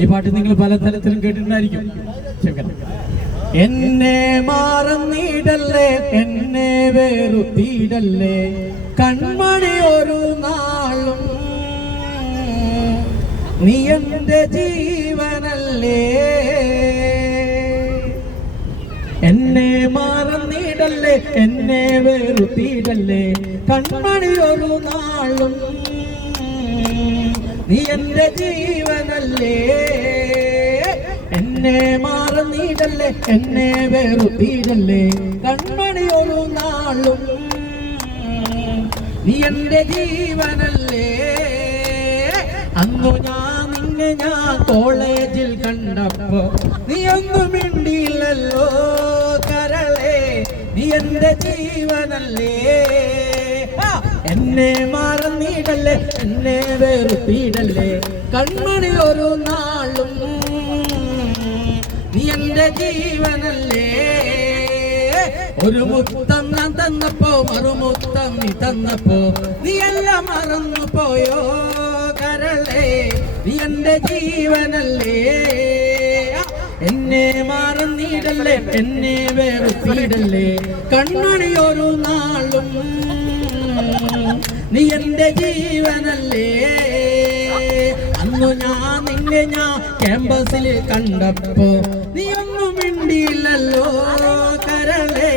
ഈ പാട്ട് നിങ്ങൾ പല തലത്തിലും കേട്ടിട്ടുണ്ടായിരിക്കും. എന്നെ മറന്നിടല്ലേ, എന്നെ വെറുത്തിടല്ലേ, കൺമണി ഒരു നാളും നീ എന്റെ ജീവനല്ലേ. എന്നെ മറന്നിടല്ലേ, എന്നെ വെറുത്തിടല്ലേ, കൺമണി ഒരു നാളും നീ എന്റെ ജീവനല്ലേ. എന്നെ മറന്നിടല്ലേ, എന്നെ വെറുത്തിടല്ലേ, കൺമണി ഒരു നാളും നീ എന്റെ ജീവനല്ലേ. അന്നു ഞാൻ കോളേജിൽ കണ്ടപ്പോ നീ ഒന്നും മിണ്ടിയില്ലല്ലോ കരളേ, നീ എന്റെ ജീവനല്ലേ. എന്നെ മറന്നിടല്ലേ, എന്നെ വെറുത്തിടല്ലേ, കൺമണി ഒരു നാളും നീ എന്റെ ജീവനല്ലേ. ഒരു മുത്തം ഞാൻ തന്നപ്പോ മറുമുത്തം നീ തന്നപ്പോ നീ എല്ലാം മറന്നു പോയോ കരളേ, നീ എന്റെ ജീവനല്ലേ. എന്നെ മറന്നിടല്ലേ, എന്നെ വെറുത്തിടല്ലേ, കൺമണി ഒരു നാളും നീ എന്റെ ജീവനല്ലേ. അന്നു നിന്നെ ക്യാമ്പസിൽ കണ്ടപ്പോ നീ ഒന്നും മിണ്ടിയില്ലല്ലോ കരളേ,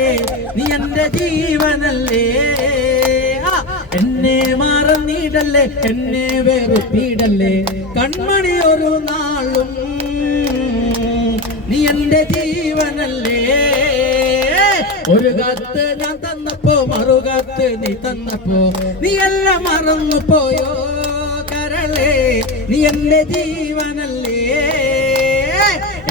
നീ എന്റെ ജീവനല്ലേ. എന്നെ മറന്നിടല്ലേ, എന്നെ വെറുത്തിടല്ലേ, കൺമണി ഒരു നാളും നീ എന്റെ ജീവനല്ലേ. ഒരു കത്ത് ഞാൻ തന്നപ്പോ മറുകത്ത് നീ തന്നപ്പോ നീ എല്ലാം മറന്നു പോയോ കരളേ, നീ എന്റെ ജീവനല്ലേ.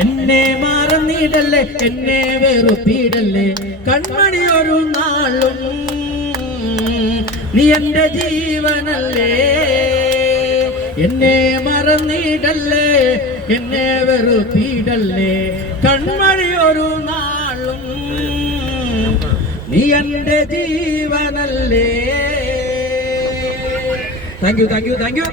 എന്നെ മറന്നിടല്ലേ, എന്നെ വെറുത്തിടല്ലേ, കൺമണി ഒരു നാളും നീ എന്റെ ജീവനല്ലേ. എന്നെ മറന്നിടല്ലേ, എന്നെ വെറുത്തിടല്ലേ, കൺമണി ഒരു നാളും നീ എന്റെ ജീവനല്ലേ. Thank you.